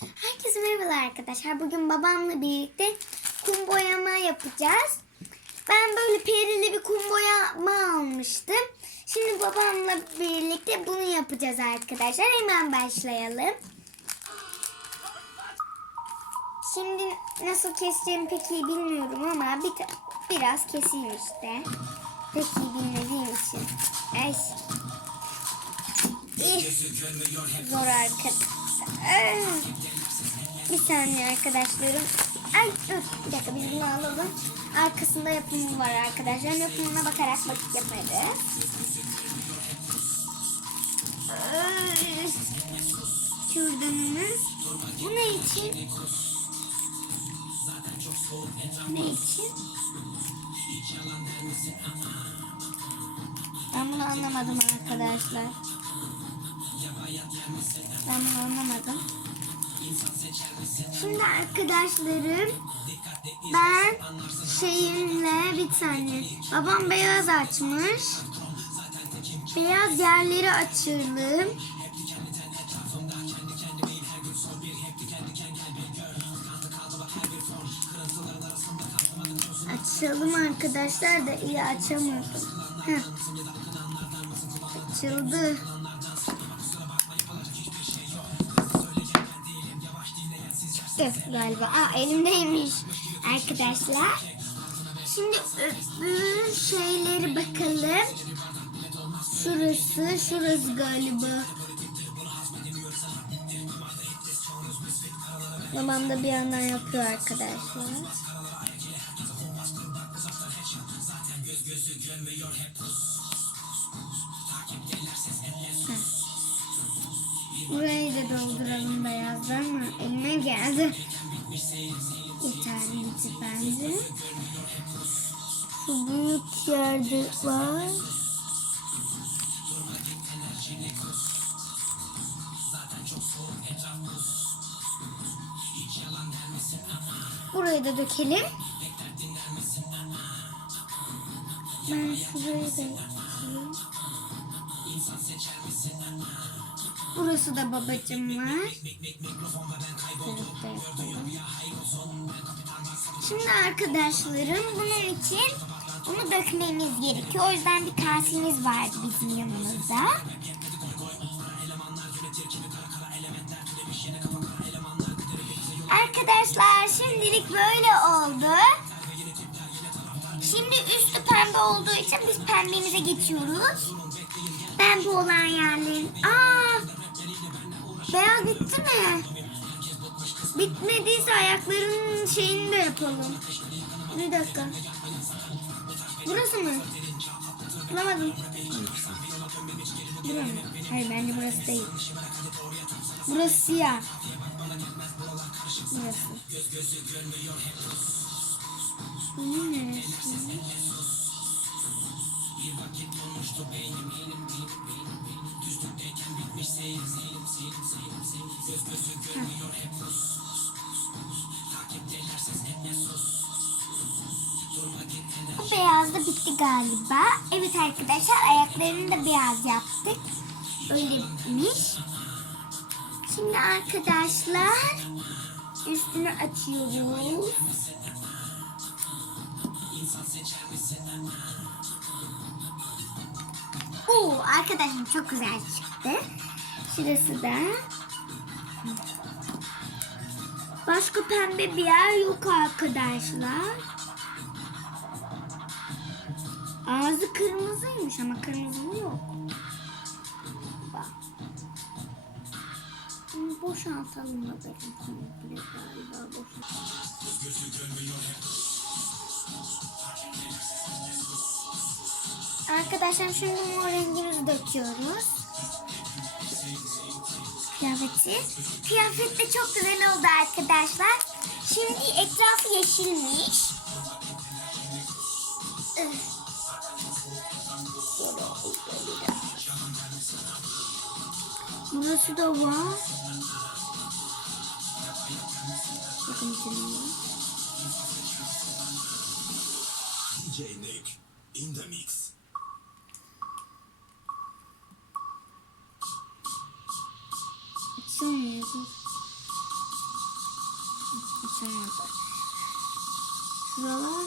Herkese merhabalar arkadaşlar. Bugün babamla birlikte kum boyama yapacağız. Ben böyle perili bir kum boyama almıştım. Şimdi babamla birlikte bunu yapacağız arkadaşlar. Hemen başlayalım. Şimdi nasıl keseceğimi pek iyi bilmiyorum ama bir biraz keseyim işte. Pek iyi bilmediğim için. Ay. Zor arkadaşlar. Bir saniye arkadaşlarım. Ay dur bir dakika biz bunu alalım. Arkasında yapımı var arkadaşlar. Yapımına bakarak vakit yaparız. Kürdanımız. Bu ne için? Ne için? Ben bunu anlamadım arkadaşlar. Ben anlamadım. Şimdi arkadaşlarım ben şeyimle bir tane babam beyaz açmış. Beyaz yerleri açalım. Açalım arkadaşlar da iyi açamadım. Açıldı. Öf galiba. Aa elimdeymiş arkadaşlar. Şimdi öbür şeyleri bakalım. Şurası, şurası galiba. Babam da bir yandan yapıyor arkadaşlar. Burayı da dolduralım beyazdan ama elime geldi. Yeterliydi bence. Şu büyük yerde var. Burayı da dökelim. Ben şurayı da yapayım. Burası da babacım var. Şimdi arkadaşlarım bunun için bunu dökmemiz gerekiyor. O yüzden bir kasemiz vardı bizim yanımızda. Arkadaşlar şimdilik böyle oldu. Şimdi üstü pembe olduğu için biz pembemize geçiyoruz. Pembe olan yerlerin... Aa! Beyaz bitti mi? Bitmediyse ayaklarının şeyini de yapalım. Bir dakika. Burası mı? Bulamadım. Burası mı? Hayır bence burası değil. Burası siyah. Burası. Bunun neresi? Bu beyaz da bitti galiba. Evet arkadaşlar ayaklarını da beyaz yaptık. Öyleymiş. Şimdi arkadaşlar üstünü açıyoruz. Oo arkadaşlar çok güzel çıktı. Şurası da. Başka pembe bir yer yok arkadaşlar. Ağzı kırmızıymış ama kırmızı yok. Bak. Boşaltalım da benim galiba boşaltalım. Arkadaşlar şimdi mor rengimizi döküyoruz. Kıyafeti. Kıyafet de çok güzel oldu arkadaşlar. Şimdi etrafı yeşilmiş. Burası da var. Bakın içinde. DJ in the mix. Açılmadı. Şuralar.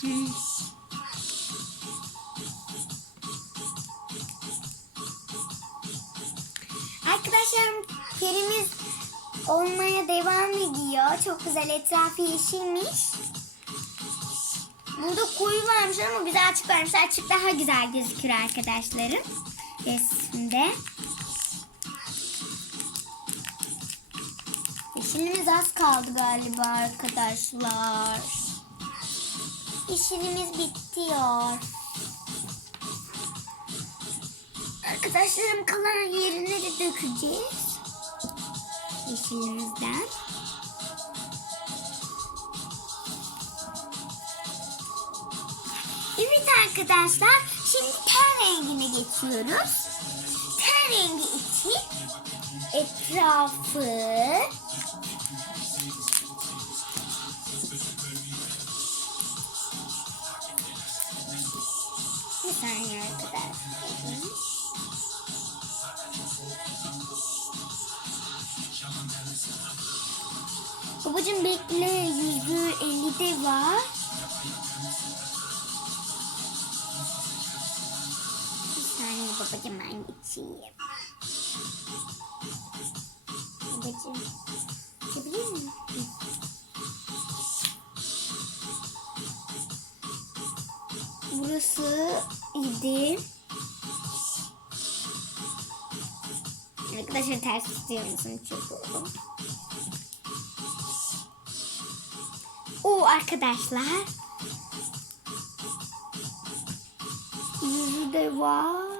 Hmm. Olmaya devam ediyor. Çok güzel etrafı yeşilmiş. Burada koyu varmış ama bize açık vermiş. Açık daha güzel gözüküyor arkadaşlarım. Resimde. Yeşilimiz az kaldı galiba arkadaşlar. Yeşilimiz bitiyor. Arkadaşlarım kalan yerine de dökeceğiz. Yeşilimizden. Evet arkadaşlar şimdi ten rengine geçiyoruz. Ten rengi için etrafı bir saniye arkadaşlar. Babacım bekle yüzü ellide var. Bir saniye babacım ben geçeyim. Babacım. Geçebilir miyim? Burası idi. Arkadaşlar ters tutuyor musun? O arkadaşlar. Yüzü de var.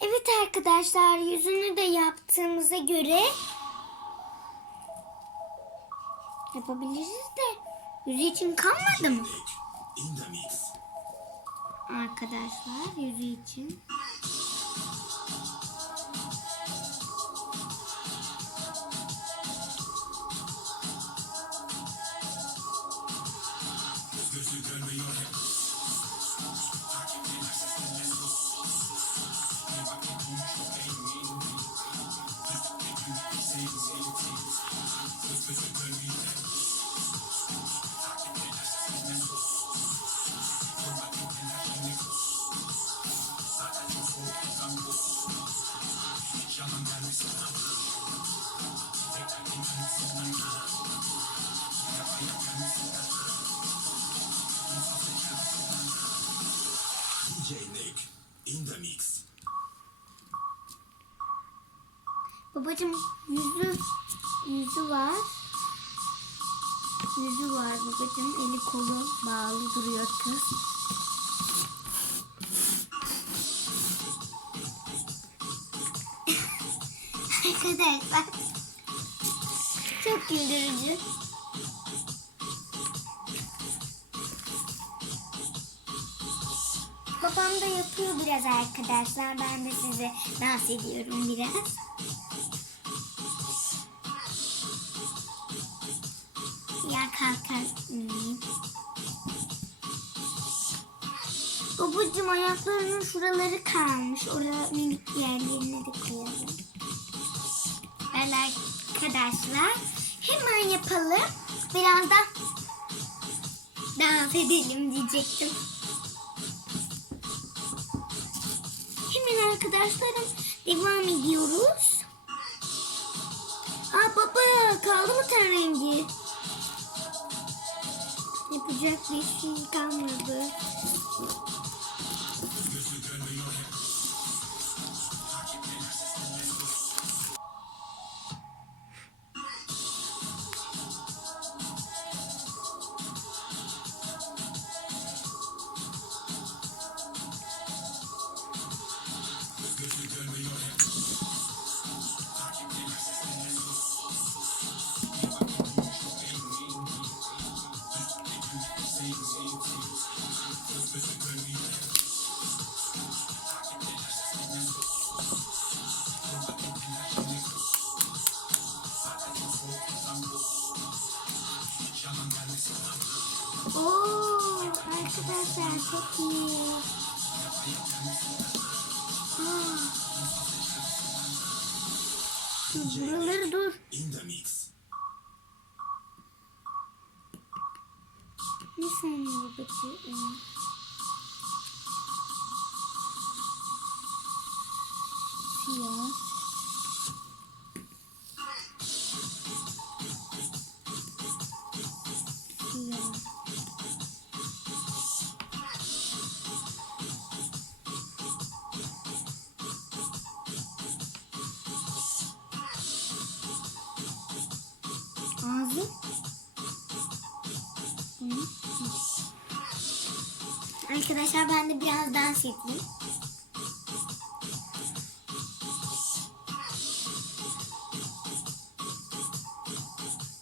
Evet arkadaşlar yüzünü de yaptığımıza göre yapabiliriz de yüzü için kalmadı mı? Arkadaşlar yüzü için. Babacım yüzü yüzü var. Yüzü var babacım. Eli kolu bağlı duruyor kız. Arkadaşlar. Çok güldürücü. Babam da yapıyor biraz arkadaşlar. Ben de size dans ediyorum biraz. Ya kalkar? Babacım ayaklarının şuraları kalmış. Oraya minik yerlerine de koyalım güzel arkadaşlar. Hemen yapalım. Biraz da dans edelim diyecektim. Hemen arkadaşlarım devam ediyoruz. Aa baba kaldı mı ten rengi? Yapacak bir şey kalmadı. Oo, arkadaşlar çok iyi. Aa. Buraları dur. In. Bir saniye. Siyah. Siyah. Arkadaşlar ben de biraz dans edeyim.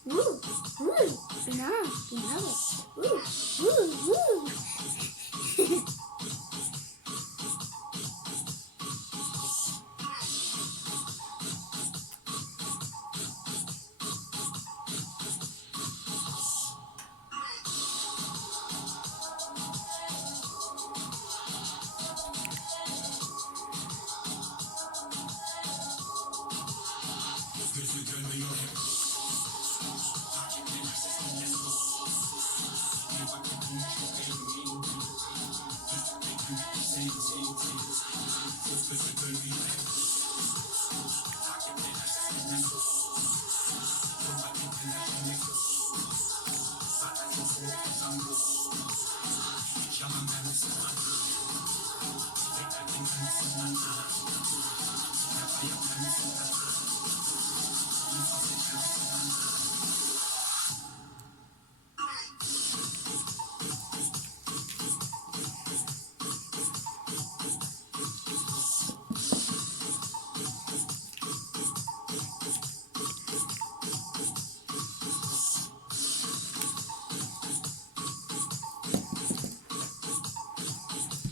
Woo, woo, bravo, bravo. Woo, woo, woo.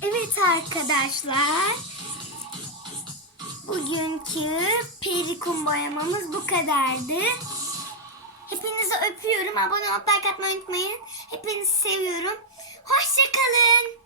Evet arkadaşlar. Bugünkü peri kum boyamamız bu kadardı. Hepinizi öpüyorum. Abone olup like atmayı unutmayın. Hepinizi seviyorum. Hoşçakalın.